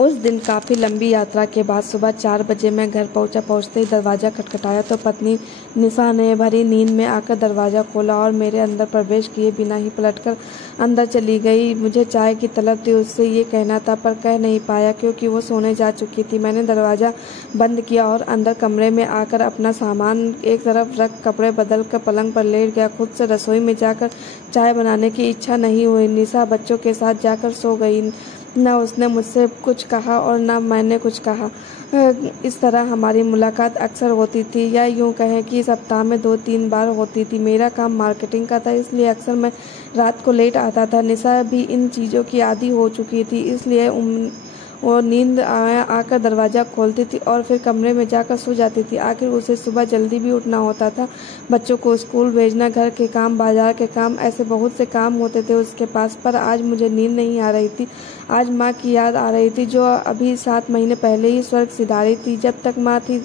उस दिन काफ़ी लंबी यात्रा के बाद सुबह 4 बजे मैं घर पहुंचा। पहुंचते ही दरवाज़ा खटखटाया तो पत्नी निशा ने भरी नींद में आकर दरवाज़ा खोला और मेरे अंदर प्रवेश किए बिना ही पलटकर अंदर चली गई। मुझे चाय की तलब थी, उससे ये कहना था पर कह नहीं पाया क्योंकि वो सोने जा चुकी थी। मैंने दरवाज़ा बंद किया और अंदर कमरे में आकर अपना सामान एक तरफ रख कपड़े बदल कर पलंग पर लेट गया। खुद से रसोई में जाकर चाय बनाने की इच्छा नहीं हुई। निशा बच्चों के साथ जाकर सो गई। न उसने मुझसे कुछ कहा और न मैंने कुछ कहा। इस तरह हमारी मुलाकात अक्सर होती थी, या यूं कहें कि सप्ताह में 2-3 बार होती थी। मेरा काम मार्केटिंग का था, इसलिए अक्सर मैं रात को लेट आता था। निशा भी इन चीज़ों की आदी हो चुकी थी, इसलिए वो नींद आकर दरवाज़ा खोलती थी और फिर कमरे में जाकर सो जाती थी। आखिर उसे सुबह जल्दी भी उठना होता था। बच्चों को स्कूल भेजना, घर के काम, बाजार के काम, ऐसे बहुत से काम होते थे उसके पास। पर आज मुझे नींद नहीं आ रही थी। आज माँ की याद आ रही थी, जो अभी 7 महीने पहले ही स्वर्ग सिधारी थी। जब तक माँ थी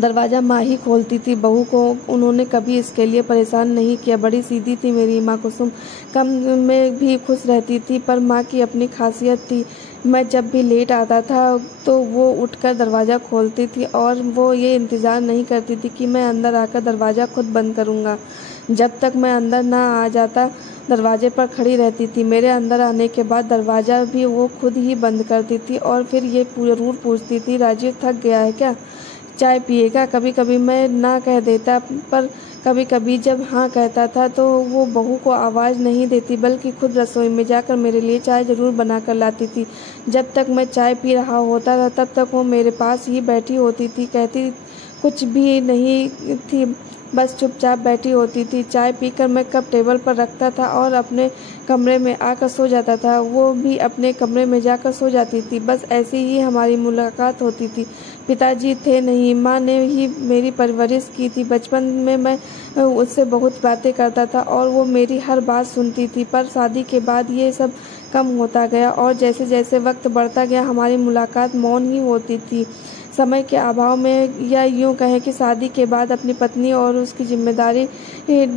दरवाज़ा माँ ही खोलती थी। बहू को उन्होंने कभी इसके लिए परेशान नहीं किया। बड़ी सीधी थी मेरी माँ कुसुम, कम में भी खुश रहती थी। पर माँ की अपनी खासियत थी, मैं जब भी लेट आता था तो वो उठकर दरवाज़ा खोलती थी और वो ये इंतज़ार नहीं करती थी कि मैं अंदर आकर दरवाज़ा खुद बंद करूँगा। जब तक मैं अंदर ना आ जाता दरवाजे पर खड़ी रहती थी। मेरे अंदर आने के बाद दरवाज़ा भी वो खुद ही बंद करती थी और फिर ये जरूर पूछती थी, राजीव थक गया है क्या, चाय पिएगा। कभी कभी मैं ना कह देता, पर कभी कभी जब हाँ कहता था तो वो बहू को आवाज़ नहीं देती बल्कि खुद रसोई में जाकर मेरे लिए चाय ज़रूर बना कर लाती थी। जब तक मैं चाय पी रहा होता था तब तक वो मेरे पास ही बैठी होती थी, कहती कुछ भी नहीं थी, बस चुपचाप बैठी होती थी। चाय पीकर मैं कप टेबल पर रखता था और अपने कमरे में आकर सो जाता था। वो भी अपने कमरे में जाकर सो जाती थी। बस ऐसी ही हमारी मुलाकात होती थी। पिताजी थे नहीं, माँ ने ही मेरी परवरिश की थी। बचपन में मैं उससे बहुत बातें करता था और वो मेरी हर बात सुनती थी। पर शादी के बाद ये सब कम होता गया और जैसे जैसे वक्त बढ़ता गया हमारी मुलाकात मौन ही होती थी। समय के अभाव में, या यूं कहें कि शादी के बाद अपनी पत्नी और उसकी जिम्मेदारी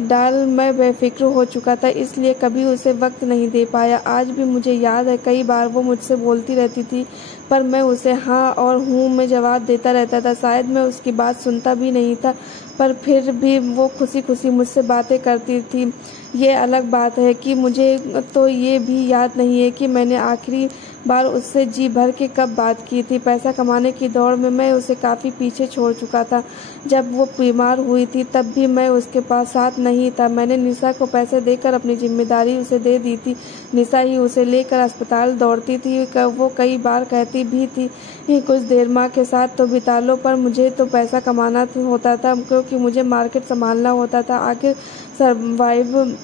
डाल मैं बेफिक्र हो चुका था, इसलिए कभी उसे वक्त नहीं दे पाया। आज भी मुझे याद है कई बार वो मुझसे बोलती रहती थी, पर मैं उसे हाँ और हूँ में जवाब देता रहता था। शायद मैं उसकी बात सुनता भी नहीं था, पर फिर भी वो खुशी खुशी मुझसे बातें करती थी। ये अलग बात है कि मुझे तो ये भी याद नहीं है कि मैंने आखिरी बार उससे जी भर के कब बात की थी। पैसा कमाने की दौड़ में मैं उसे काफ़ी पीछे छोड़ चुका था। जब वो बीमार हुई थी तब भी मैं उसके पास साथ नहीं था। मैंने निशा को पैसे देकर अपनी जिम्मेदारी उसे दे दी थी। निशा ही उसे लेकर अस्पताल दौड़ती थी। वो कई बार कहती भी थी कुछ देर माँ के साथ तो बिता लो, पर मुझे तो पैसा कमाना होता था क्योंकि मुझे मार्केट संभालना होता था। आखिर सर्वाइव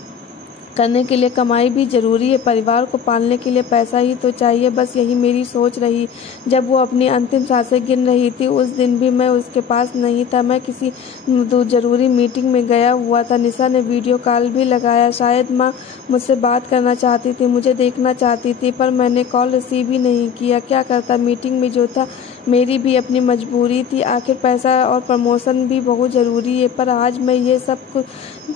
करने के लिए कमाई भी जरूरी है, परिवार को पालने के लिए पैसा ही तो चाहिए। बस यही मेरी सोच रही। जब वो अपनी अंतिम सांसें गिन रही थी उस दिन भी मैं उसके पास नहीं था। मैं किसी जरूरी मीटिंग में गया हुआ था। निशा ने वीडियो कॉल भी लगाया। शायद माँ मुझसे बात करना चाहती थी, मुझे देखना चाहती थी, पर मैंने कॉल रिसीव ही नहीं किया। क्या करता, मीटिंग में जो था मेरी भी अपनी मजबूरी थी। आखिर पैसा और प्रमोशन भी बहुत ज़रूरी है। पर आज मैं ये सब कुछ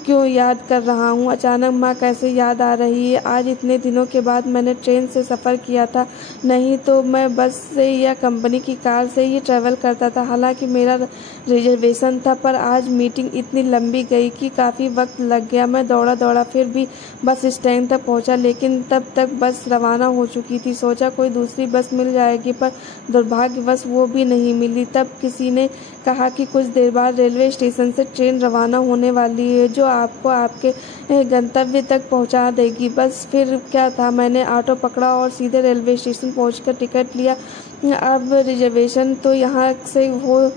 क्यों याद कर रहा हूँ? अचानक माँ कैसे याद आ रही है? आज इतने दिनों के बाद मैंने ट्रेन से सफ़र किया था, नहीं तो मैं बस से या कंपनी की कार से ही ट्रैवल करता था। हालांकि मेरा रिजर्वेशन था, पर आज मीटिंग इतनी लंबी गई कि काफ़ी वक्त लग गया। मैं दौड़ा दौड़ा फिर भी बस स्टैंड तक पहुँचा, लेकिन तब तक बस रवाना हो चुकी थी। सोचा कोई दूसरी बस मिल जाएगी, पर दुर्भाग्यवश वो भी नहीं मिली। तब किसी ने कहा कि कुछ देर बाद रेलवे स्टेशन से ट्रेन रवाना होने वाली है जो आपको आपके गंतव्य तक पहुंचा देगी। बस फिर क्या था, मैंने ऑटो पकड़ा और सीधे रेलवे स्टेशन पहुंचकर टिकट लिया। अब रिजर्वेशन तो यहाँ से हो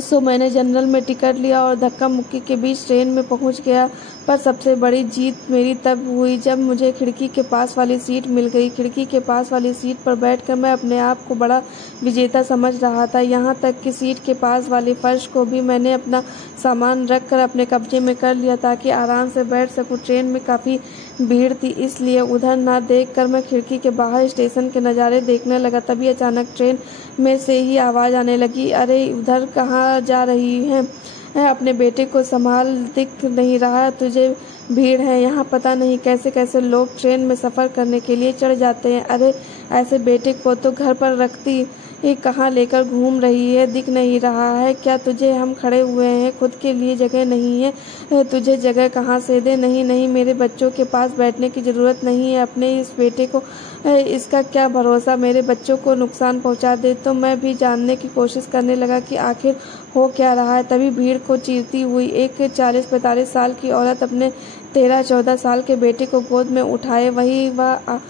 सो मैंने जनरल में टिकट लिया और धक्का मुक्की के बीच ट्रेन में पहुंच गया। पर सबसे बड़ी जीत मेरी तब हुई जब मुझे खिड़की के पास वाली सीट मिल गई। खिड़की के पास वाली सीट पर बैठकर मैं अपने आप को बड़ा विजेता समझ रहा था। यहाँ तक कि सीट के पास वाली फर्श को भी मैंने अपना सामान रखकर अपने कब्जे में कर लिया ताकि आराम से बैठ सकूं। ट्रेन में काफ़ी भीड़ थी, इसलिए उधर ना देखकर मैं खिड़की के बाहर स्टेशन के नज़ारे देखने लगा। तभी अचानक ट्रेन में से ही आवाज़ आने लगी, अरे उधर कहाँ जा रही है? अपने बेटे को संभाल दिख नहीं रहा तुझे? भीड़ है। यहाँ पता नहीं कैसे कैसे लोग ट्रेन में सफ़र करने के लिए चढ़ जाते हैं। अरे ऐसे बेटे को तो घर पर रखती ये कहाँ लेकर घूम रही है, दिख नहीं रहा है क्या तुझे? हम खड़े हुए हैं, खुद के लिए जगह नहीं है, तुझे जगह कहाँ से दे? नहीं नहीं, मेरे बच्चों के पास बैठने की ज़रूरत नहीं है। अपने इस बेटे को इसका क्या भरोसा, मेरे बच्चों को नुकसान पहुँचा दे। तो मैं भी जानने की कोशिश करने लगा कि आखिर हो क्या रहा है। तभी भीड़ को चीरती हुई एक 40-45 साल की औरत अपने 13-14 साल के बेटे को गोद में उठाए। वही वह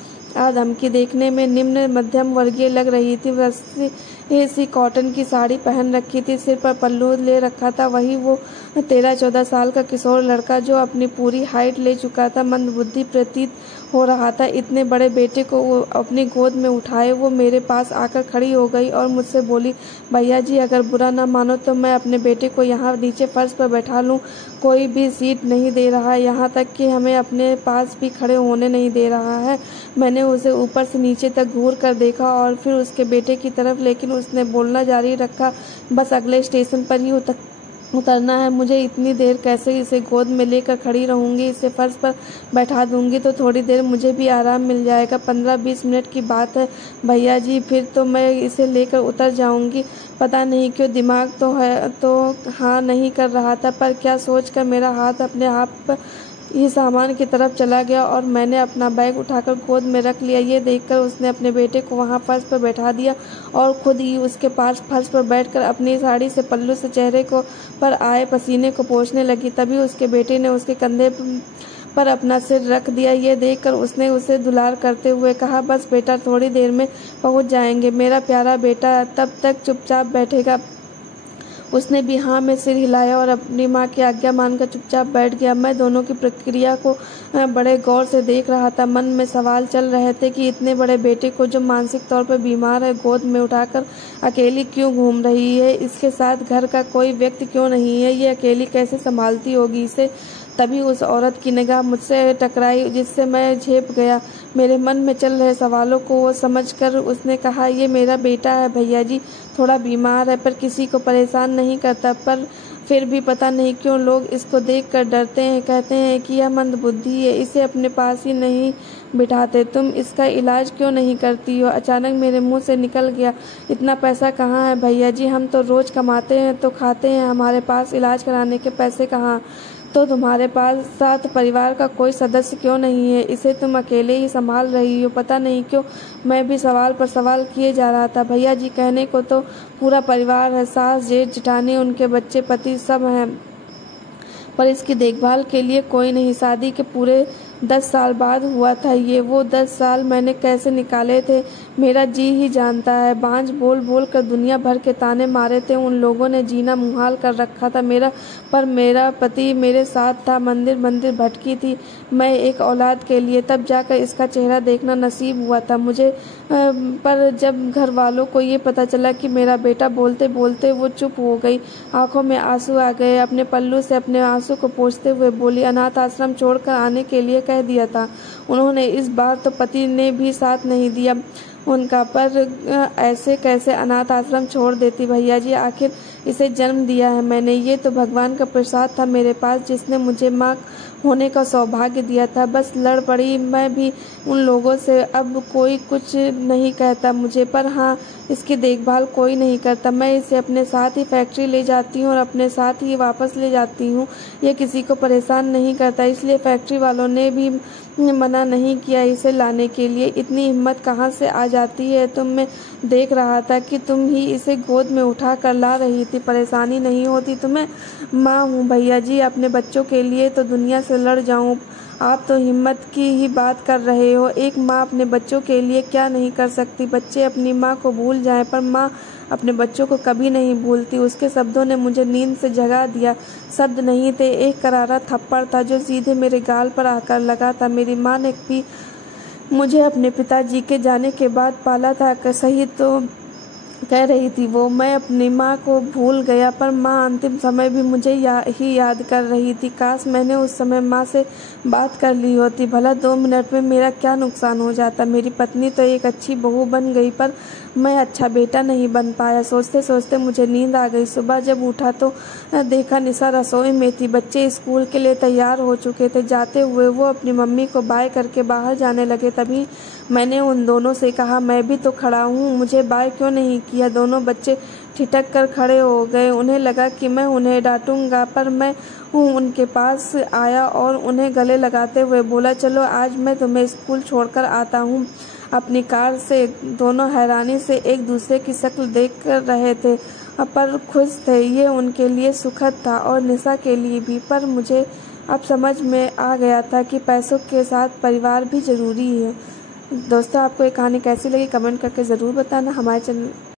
धमकी देखने में निम्न मध्यम वर्गीय लग रही थी। रस्सी सी कॉटन की साड़ी पहन रखी थी, सिर पर पल्लू ले रखा था। वही वो 13-14 साल का किशोर लड़का जो अपनी पूरी हाइट ले चुका था, मंदबुद्धि प्रतीत हो रहा था। इतने बड़े बेटे को वो अपनी गोद में उठाए वो मेरे पास आकर खड़ी हो गई और मुझसे बोली, भैया जी अगर बुरा ना मानो तो मैं अपने बेटे को यहाँ नीचे फर्श पर बैठा लूँ। कोई भी सीट नहीं दे रहा है, यहाँ तक कि हमें अपने पास भी खड़े होने नहीं दे रहा है। मैंने उसे ऊपर से नीचे तक घूर कर देखा और फिर उसके बेटे की तरफ, लेकिन उसने बोलना जारी रखा, बस अगले स्टेशन पर ही उतरना है। मुझे इतनी देर कैसे इसे गोद में लेकर खड़ी रहूंगी? इसे फर्श पर बैठा दूंगी तो थोड़ी देर मुझे भी आराम मिल जाएगा। 15-20 मिनट की बात है भैया जी, फिर तो मैं इसे लेकर उतर जाऊंगी। पता नहीं क्यों दिमाग तो हाँ नहीं कर रहा था, पर क्या सोचकर मेरा हाथ अपने आप ही सामान की तरफ चला गया और मैंने अपना बैग उठाकर गोद में रख लिया। ये देखकर उसने अपने बेटे को वहाँ फर्श पर बैठा दिया और खुद ही उसके पास फर्श पर बैठकर अपनी साड़ी से पल्लू से चेहरे को पर आए पसीने को पोंछने लगी। तभी उसके बेटे ने उसके कंधे पर अपना सिर रख दिया। ये देखकर उसने उसे दुलार करते हुए कहा, बस बेटा थोड़ी देर में पहुँच जाएंगे मेरा प्यारा बेटा, तब तक चुपचाप बैठेगा। उसने भी हाँ में सिर हिलाया और अपनी माँ की आज्ञा मानकर चुपचाप बैठ गया। मैं दोनों की प्रतिक्रिया को बड़े गौर से देख रहा था। मन में सवाल चल रहे थे कि इतने बड़े बेटे को जो मानसिक तौर पर बीमार है, गोद में उठाकर अकेली क्यों घूम रही है? इसके साथ घर का कोई व्यक्ति क्यों नहीं है? ये अकेली कैसे संभालती होगी इसे? तभी उस औरत की निगाह मुझसे टकराई जिससे मैं झेप गया। मेरे मन में चल रहे सवालों को वो समझकर उसने कहा, ये मेरा बेटा है भैया जी, थोड़ा बीमार है पर किसी को परेशान नहीं करता, पर फिर भी पता नहीं क्यों लोग इसको देखकर डरते हैं, कहते हैं कि यह मंदबुद्धि है, इसे अपने पास ही नहीं बिठाते। तुम इसका इलाज क्यों नहीं करती हो? अचानक मेरे मुंह से निकल गया। इतना पैसा कहाँ है भैया जी? हम तो रोज कमाते हैं तो खाते हैं, हमारे पास इलाज कराने के पैसे कहाँ? तो तुम्हारे पास साथ परिवार का कोई सदस्य क्यों नहीं है? इसे तुम अकेले ही संभाल रही हो। पता नहीं क्यों मैं भी सवाल पर सवाल किए जा रहा था। भैया जी कहने को तो पूरा परिवार है, सास जेठ जेठानी उनके बच्चे पति सब हैं, पर इसकी देखभाल के लिए कोई नहीं। शादी के पूरे 10 साल बाद हुआ था ये। वो 10 साल मैंने कैसे निकाले थे मेरा जी ही जानता है। बांझ बोल बोल कर दुनिया भर के ताने मारे थे उन लोगों ने, जीना मुहाल कर रखा था मेरा, पर मेरा पति मेरे साथ था। मंदिर मंदिर भटकी थी मैं एक औलाद के लिए, तब जाकर इसका चेहरा देखना नसीब हुआ था मुझे। पर जब घर वालों को ये पता चला कि मेरा बेटा, बोलते बोलते वो चुप हो गई, आंखों में आंसू आ गए। अपने पल्लू से अपने आंसू को पोंछते हुए बोली, अनाथ आश्रम छोड़कर आने के लिए कह दिया था उन्होंने। इस बार तो पति ने भी साथ नहीं दिया उनका, पर ऐसे कैसे अनाथ आश्रम छोड़ देती भैया जी? आखिर इसे जन्म दिया है मैंने, ये तो भगवान का प्रसाद था मेरे पास, जिसने मुझे माँ होने का सौभाग्य दिया था। बस लड़ पड़ी मैं भी उन लोगों से। अब कोई कुछ नहीं कहता मुझे, पर हाँ इसकी देखभाल कोई नहीं करता। मैं इसे अपने साथ ही फैक्ट्री ले जाती हूँ और अपने साथ ही वापस ले जाती हूँ। ये किसी को परेशान नहीं करता, इसलिए फैक्ट्री वालों ने भी मना नहीं किया इसे लाने के लिए। इतनी हिम्मत कहाँ से आ जाती है? तुम मैं देख रहा था कि तुम ही इसे गोद में उठा कर ला रही थी, परेशानी नहीं होती तुम्हें? माँ हूँ भैया जी, अपने बच्चों के लिए तो दुनिया से लड़ जाऊँ। आप तो हिम्मत की ही बात कर रहे हो। एक माँ अपने बच्चों के लिए क्या नहीं कर सकती? बच्चे अपनी माँ को भूल जाएं, पर माँ अपने बच्चों को कभी नहीं भूलती। उसके शब्दों ने मुझे नींद से जगा दिया। शब्द नहीं थे, एक करारा थप्पड़ था जो सीधे मेरे गाल पर आकर लगा था। मेरी माँ ने भी मुझे अपने पिताजी के जाने के बाद पाला था, सही तो कह रही थी वो। मैं अपनी माँ को भूल गया, पर माँ अंतिम समय भी मुझे ही याद कर रही थी। काश मैंने उस समय माँ से बात कर ली होती। भला 2 मिनट में मेरा क्या नुकसान हो जाता। मेरी पत्नी तो एक अच्छी बहू बन गई, पर मैं अच्छा बेटा नहीं बन पाया। सोचते सोचते मुझे नींद आ गई। सुबह जब उठा तो देखा निशा रसोई में थी। बच्चे स्कूल के लिए तैयार हो चुके थे। जाते हुए वो अपनी मम्मी को बाय करके बाहर जाने लगे। तभी मैंने उन दोनों से कहा, मैं भी तो खड़ा हूँ, मुझे बाय क्यों नहीं किया। दोनों बच्चे ठिठक कर खड़े हो गए। उन्हें लगा कि मैं उन्हें डांटूंगा, पर मैं उनके पास आया और उन्हें गले लगाते हुए बोला, चलो आज मैं तुम्हें स्कूल छोड़कर आता हूँ। अपनी कार से दोनों हैरानी से एक दूसरे की शक्ल देख रहे थे, पर खुश थे। ये उनके लिए सुखद था और निशा के लिए भी। पर मुझे अब समझ में आ गया था कि पैसों के साथ परिवार भी जरूरी है। दोस्तों, आपको ये कहानी कैसी लगी कमेंट करके ज़रूर बताना। हमारे चैनल